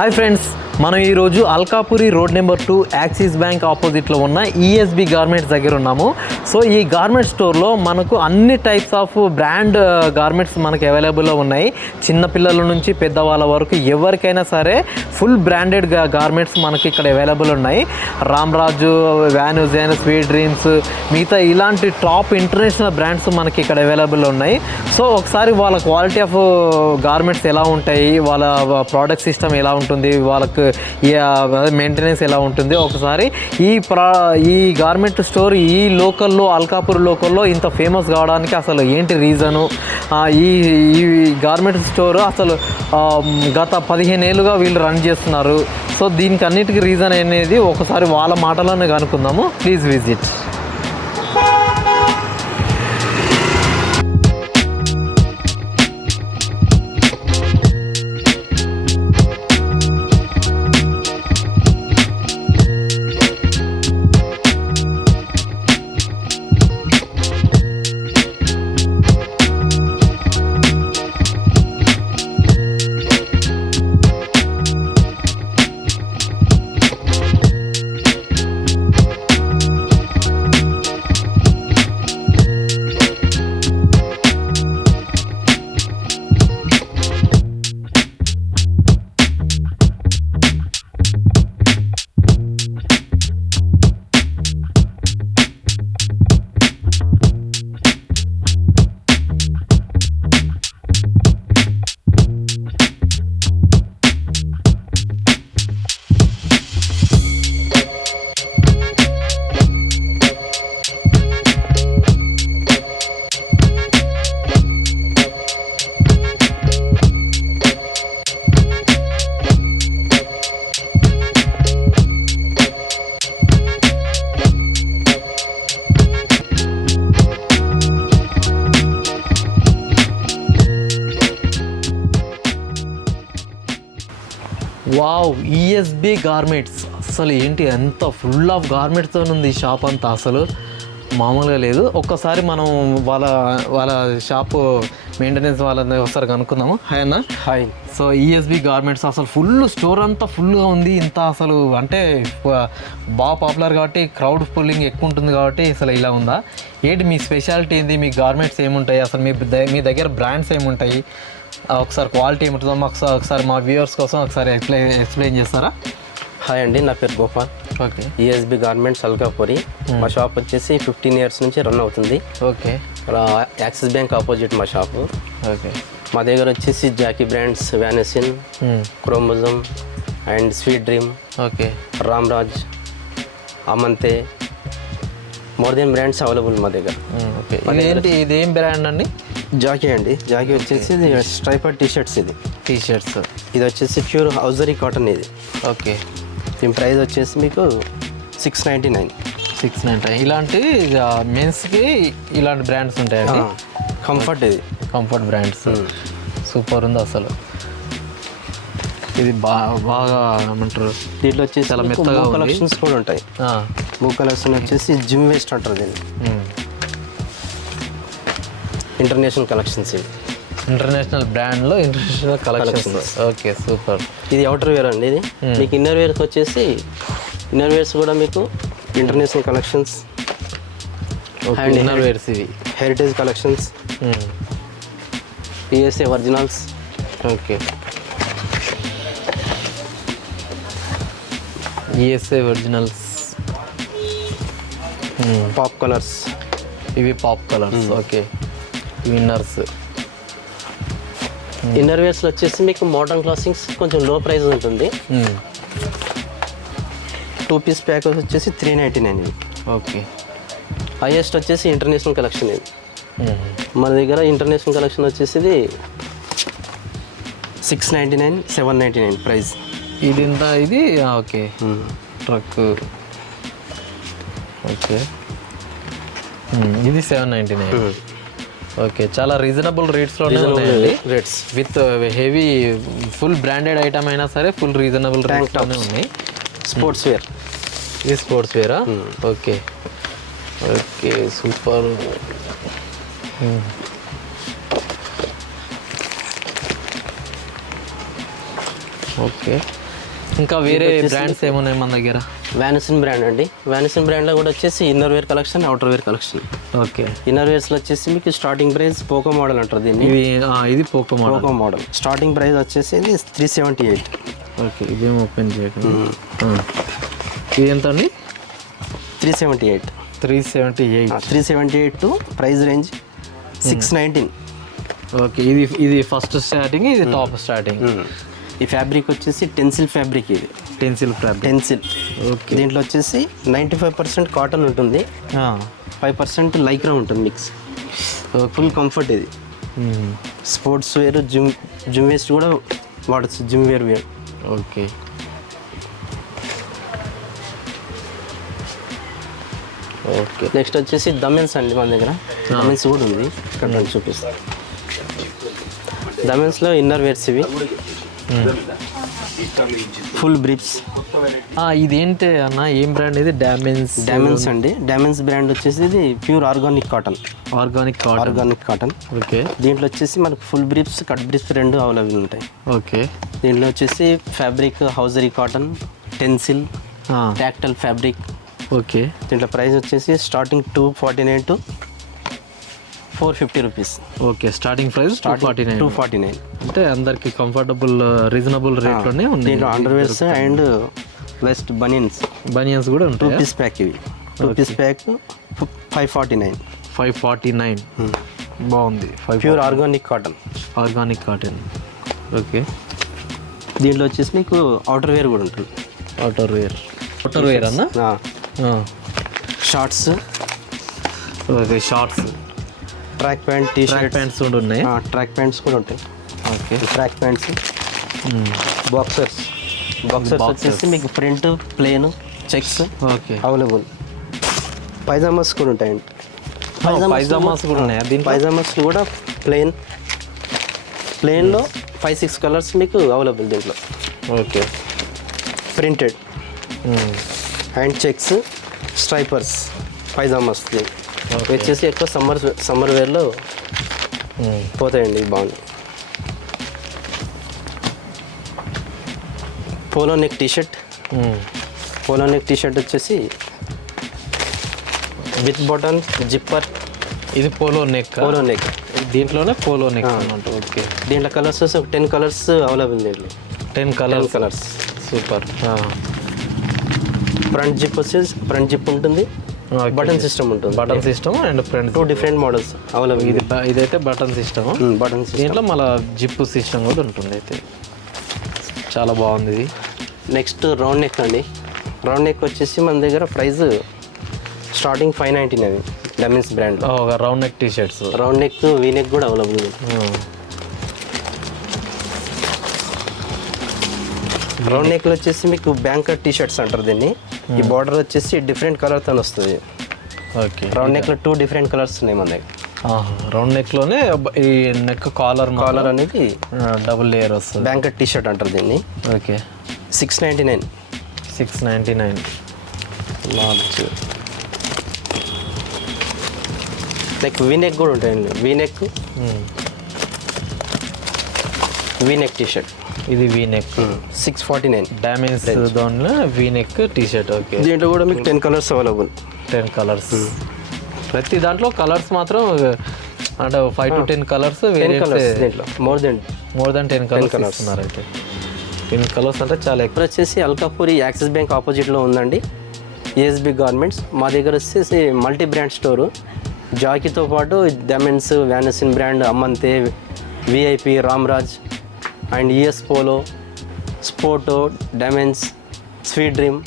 Hi friends, మనం ఈరోజు Alkapuri road number 2 axis bank ఆపోజిట్లో ఉన్న ఈఎస్బి గార్మెంట్స్ దగ్గర ఉన్నాము. సో ఈ గార్మెంట్ స్టోర్లో మనకు అన్ని టైప్స్ ఆఫ్ బ్రాండ్ గార్మెంట్స్ మనకు అవైలబుల్లో ఉన్నాయి. చిన్నపిల్లల నుంచి పెద్దవాళ్ళ వరకు ఎవరికైనా సరే ఫుల్ బ్రాండెడ్ గార్మెంట్స్ మనకి ఇక్కడ అవైలబుల్ ఉన్నాయి. రామ్రాజు, వ్యానుజెన్, స్వీట్ డ్రీమ్స్, మిగతా ఇలాంటి టాప్ ఇంటర్నేషనల్ బ్రాండ్స్ మనకి ఇక్కడ అవైలబుల్ ఉన్నాయి. సో ఒకసారి వాళ్ళ క్వాలిటీ ఆఫ్ గార్మెంట్స్ ఎలా ఉంటాయి, వాళ్ళ ప్రోడక్ట్ సిస్టమ్ ఎలా ఉంటుంది, వాళ్ళకు మెయింటెనెన్స్ ఎలా ఉంటుంది, ఒకసారి ఈ గార్మెంట్ స్టోర్ ఈ లోకల్లో, అల్కాపూర్ లోకల్లో ఇంత ఫేమస్ కావడానికి అసలు ఏంటి రీజను, ఈ గార్మెంట్ స్టోర్ అసలు గత 15 ఏళ్ళుగా వీళ్ళు రన్ చేస్తున్నారు. సో దీనికి అన్నిటికీ రీజన్ అనేది ఒకసారి వాళ్ళ మాటలోనే కనుక్కుందాము. Please visit. Wow, ESB garments అసలు ఏంటి, ఎంత ఫుల్ ఆఫ్ గార్మెంట్స్తో ఉంది ఈ షాప్ అంతా, అసలు మామూలుగా లేదు. ఒక్కసారి మనం వాళ్ళ షాపు మెయింటెనెన్స్ వాళ్ళని ఒకసారి కనుక్కుందాము. హాయ్ అన్న. హాయ్. సో ఈఎస్బి గార్మెంట్స్ అసలు ఫుల్ స్టోర్ అంతా ఫుల్గా ఉంది. ఇంత అసలు అంటే బాగా పాపులర్ కాబట్టి క్రౌడ్ పుల్లింగ్ ఎక్కువ ఉంటుంది కాబట్టి అసలు ఇలా ఉందా ఏంటి, మీ స్పెషాలిటీ ఏంది, మీ గార్మెంట్స్ ఏముంటాయి, అసలు మీ దగ్గర బ్రాండ్స్ ఏముంటాయి, ఒకసారి క్వాలిటీ ఏముంటుందో మాకు ఒకసారి మా వ్యూవర్స్ కోసం ఒకసారి ఎక్స్ప్లెయిన్ చేస్తారా? హాయ్ అండి, నా పేరు Gopal. Okay. ESB garments Alkapuri. మా షాప్ వచ్చేసి 15 ఇయర్స్ నుంచి రన్ అవుతుంది. ఓకే. యాక్సిస్ బ్యాంక్ ఆపోజిట్ మా షాపు. ఓకే. మా దగ్గర వచ్చేసి Jockey brands, Van Heusen, chromosome and sweet dream, okay, Ramraj, Amante, more than brands available మా దగ్గర. ఓకే. ఇదేం బ్రాండ్ అండి? జాకీ అండి. జాకీ వచ్చేసి స్ట్రైపర్ టీషర్ట్స్. ఇది టీషర్ట్స్. ఇది వచ్చేసి ప్యూర్ హౌజరీ కాటన్. ఇది ఓకే. దీని ప్రైస్ వచ్చేసి మీకు 699. 699. ఇలాంటి మెన్స్కి ఇలాంటి బ్రాండ్స్ ఉంటాయండి. కంఫర్ట్. ఇది కంఫర్ట్ బ్రాండ్స్. సూపర్ ఉంది అసలు. ఇది బాగా ఏమంటారు, దీంట్లో వచ్చేసి చాలా మెత్తగా కలెక్షన్స్ కూడా ఉంటాయి. మూవ్ కలెక్షన్ వచ్చేసి జిమ్ వేస్ట్ అంటారు దీన్ని. International collections. ఇది ఇంటర్నేషనల్ బ్రాండ్లో ఇంటర్నేషనల్ కలెక్షన్స్. Okay, super. ఇది అవుటర్ వేర్ అండి. ఇది మీకు ఇన్నర్ వేర్స్ వచ్చేసి ఇన్నర్ వేర్స్ కూడా మీకు international collections. And inner wears ఇవి heritage collections, PSA originals. Okay. ESA originals, pop colours. ఇవి pop colours. Okay. Inners. Inner వేర్స్లో వచ్చేసి మీకు మోడర్న్ క్లాసింగ్స్ కొంచెం లో ప్రైస్ ఉంటుంది. 2 పీస్ ప్యాక్ వచ్చేసి 399. ఇది ఓకే. హైయెస్ట్ వచ్చేసి ఇంటర్నేషనల్ కలెక్షన్. ఇది మన దగ్గర ఇంటర్నేషనల్ కలెక్షన్ వచ్చేసి ఇది 699, 799 ప్రైస్. ఇది ఎంత? ఇది ఓకే. ట్రక్. ఓకే. ఇది 799. ఓకే. చాలా రీజనబుల్ రేట్స్లోనే ఉన్నాయండి. Rates with heavy full branded item అయినా సరే ఫుల్ రీజనబుల్ రేట్స్లోనే ఉన్నాయి. Sports wear. ఇది స్పోర్ట్స్ వేరా? ఓకే. Okay, super. ఓకే. ఇంకా వేరే బ్రాండ్స్ ఏమున్నాయి మన దగ్గర? వ్యానిసిన్ బ్రాండ్ అండి. వ్యానిసిన్ బ్రాండ్లో కూడా వచ్చేసి inner wear collection, outer wear collection. Okay. Inner వేర్స్లో వచ్చేసి మీకు స్టార్టింగ్ ప్రైస్ పోకో మోడల్ అంటారు దీన్ని. ఇది పోకో మోడల్ స్టార్టింగ్ ప్రైస్ వచ్చేసి ఇది 378. ఓకే. ఇదేం ఓపెన్ చేయకండి. ఇది ఎంత అండి? 378. 378 టు ప్రైస్ రేంజ్ 619. ఓకే. ఇది ఫస్ట్ స్టార్టింగ్, ఇది టాప్ స్టార్టింగ్. ఈ ఫ్యాబ్రిక్ వచ్చేసి టెన్సిల్ ఫ్యాబ్రిక్. ఇది టెన్సిల్. ఓకే. దీంట్లో వచ్చేసి 95% కాటన్ ఉంటుంది, 5% లైక్రా ఉంటుంది మిక్స్. ఫుల్ కంఫర్ట్ ఇది. స్పోర్ట్స్ వేర్, జిమ్ వేస్ట్ కూడా వాడచ్చు, gym wear. Okay. Okay. Next వచ్చేసి దమెన్స్ అండి మన దగ్గర. దమెన్స్ కూడా ఉంది, ఇక్కడ చూపిస్తాను. దమెన్స్లో ఇన్నర్ వేర్స్ ఇవి, ఫుల్ బ్రిప్స్. ఇదేంటి అన్న, ఏం బ్రాండ్ ఇది? డామెన్స్ అండి. డామెన్స్ బ్రాండ్ వచ్చేసి ఇది ప్యూర్ ఆర్గానిక్ కాటన్. ఓకే. దీంట్లో వచ్చేసి మనకు ఫుల్ బ్రిప్స్, కట్ బ్రిప్స్ రెండు అవైలబుల్ ఉంటాయి. ఓకే. దీంట్లో వచ్చేసి fabric hosiery cotton, tencel, tactel fabric. Okay. దీంట్లో ప్రైస్ వచ్చేసి starting 249 to 450 rupees. Okay. Starting price 249. అంటే అందరికి కంఫర్టబుల్, రీజనబుల్ రేట్లోనే ఉన్నాయి. దీంట్లో అండర్వేర్స్ అండ్ వెస్ట్ బనియన్స్ కూడా ఉంటాయి. 2 పీస్ ప్యాక్. ఇవి 2 పీస్ ప్యాక్ 549. బాగుంది. Pure organic cotton. ఓకే. దీంట్లో వచ్చేసి మీకు అవుటర్ వేర్ కూడా ఉంటుంది. అవుటర్ వేర్ అన్న. Shorts. Okay. Shorts, track pant, T-shirt pants కూడా ఉన్నాయి. ట్రాక్ ప్యాంట్స్ కూడా ఉంటాయి. ఓకే. ట్రాక్ ప్యాంట్స్, బాక్సర్స్ వచ్చేసి మీకు print, plain, checks available. Pyjamas కూడా ఉంటాయండి. పైజామాస్ కూడా ఉన్నాయి. పైజామాస్ కూడా ప్లేన్లో 5-6 కలర్స్ మీకు అవైలబుల్ దీంట్లో. Okay. Printed and checks, stripes pyjamas వచ్చేసి ఎక్కువ సమ్మర్ వేర్లో పోతాయండి. బాగుంది. Polo neck t-shirt. వచ్చేసి విత్ బటన్, జిప్పర్. ఇది పోలో నెక్. దీంట్లోనే పోలో నెక్ అన్నమాట. ఓకే. దీంట్లో కలర్స్ 10 కలర్స్ అవైలబుల్. దీంట్లో 10 కలర్స్. సూపర్. ఫ్రంట్ జిప్ ఉంటుంది, button system and front 2 different models available. ఇదైతే బటన్ సిస్టమ్. దీంట్లో మళ్ళీ జిప్ సిస్టమ్ కూడా ఉంటుంది. అయితే చాలా బాగుంది ఇది. నెక్స్ట్ రౌండ్ నెక్ అండి. రౌండ్ నెక్ వచ్చేసి మన దగ్గర price starting 599. Damensch brand. Round neck t-shirts, round neck, V neck కూడా అవైలబుల్. రౌండ్ నెక్లో వచ్చేసి మీకు బ్యాంకర్ టీషర్ట్స్ అంటారు దీన్ని. ఈ బార్డర్ వచ్చేసి డిఫరెంట్ కలర్తో వస్తుంది. ఓకే. రౌండ్ నెక్లో 2 డిఫరెంట్ కలర్స్ ఉన్నాయి మన దగ్గర. రౌండ్ నెక్లోనే ఈ నెక్ కాలర్ అనేది డబుల్ లేయర్ వస్తుంది. బ్యాంకర్ టీషర్ట్ అంటారు దీన్ని. Okay. 699. Large. Like V neck కూడా ఉంటాయండి. V neck T-shirt. ఇది వీ నెక్ 649. డామేజ్ దానిలో వీ నెక్ టీషర్ట్. ఓకే. దీంట్లో కూడా మీకు 10 కలర్స్ అవైలబుల్. 10 కలర్స్. ప్రతి దాంట్లో కలర్స్ మాత్రం అంటే 5 to 10 కలర్స్. దీంట్లో మోర్ దెన్ 10 కలర్స్ ఉన్నారు. అయితే 10 కలర్స్ అంటే చాలా ఎక్కువ. వచ్చేసి అల్కాపూరి యాక్సిస్ బ్యాంక్ ఆపోజిట్లో ఉందండి ఏఎస్బి గార్మెంట్స్. మా దగ్గర వచ్చేసి మల్టీ బ్రాండ్ స్టోరు. జాకీతో పాటు Damensch, Van Heusen brand, Amante, VIP, Ramraj and ES polo, Sporto, Damensch, sweet dream,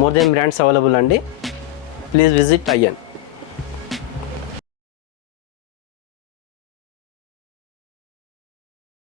more than brands available అండి. Please visit Ayyan.